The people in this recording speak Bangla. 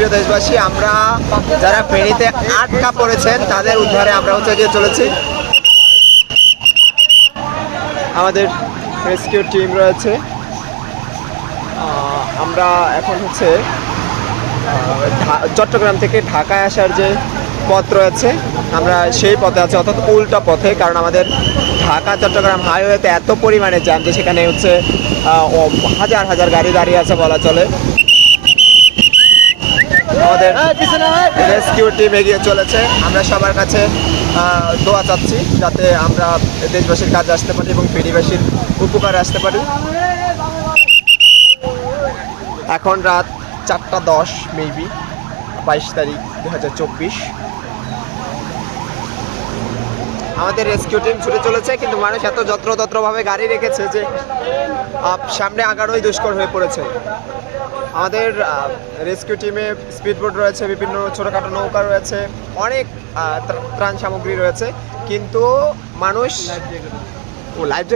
প্রিয় দেশবাসী, আমরা যারা ফেরিতে আটকা পড়েছেন, তাদের উদ্ধারে আমরা হচ্ছে গিয়ে চলেছি। আমাদের রেস্কিউ টিম রয়েছে। আমরা এখন হচ্ছে চট্টগ্রাম থেকে ঢাকায় আসার যে পথ রয়েছে, আমরা সেই পথে আছি, অর্থাৎ উল্টা পথে, কারণ আমাদের ঢাকা চট্টগ্রাম হাইওয়েতে এত পরিমাণে জ্যাম যে সেখানে হচ্ছে হাজার হাজার গাড়ি দাঁড়িয়ে আছে বলা চলে। রেস্কিউ টিম এগিয়ে চলেছে। আমরা সবার কাছে দোয়া চাচ্ছি যাতে আমরা দেশবাসীর কাজে আসতে পারি এবং ফেরিবাসীর উপকারে আসতে পারি। এখন রাত চারটা দশ মেবি বাইশ তারিখ দু হাজার চব্বিশ। আমাদের রেস্কিউ টিম ছুটে চলেছে, কিন্তু মানুষ এত যত্রতত্রভাবে গাড়ি রেখেছে যে সামনে আগানোই দুষ্কর হয়ে পড়েছে। আমাদের রেস্কিউ টিমে স্পিডবোট রয়েছে, বিভিন্ন ছোটোখাটো নৌকা রয়েছে, অনেক ত্রাণ সামগ্রী রয়েছে, কিন্তু মানুষ, ও লাইফ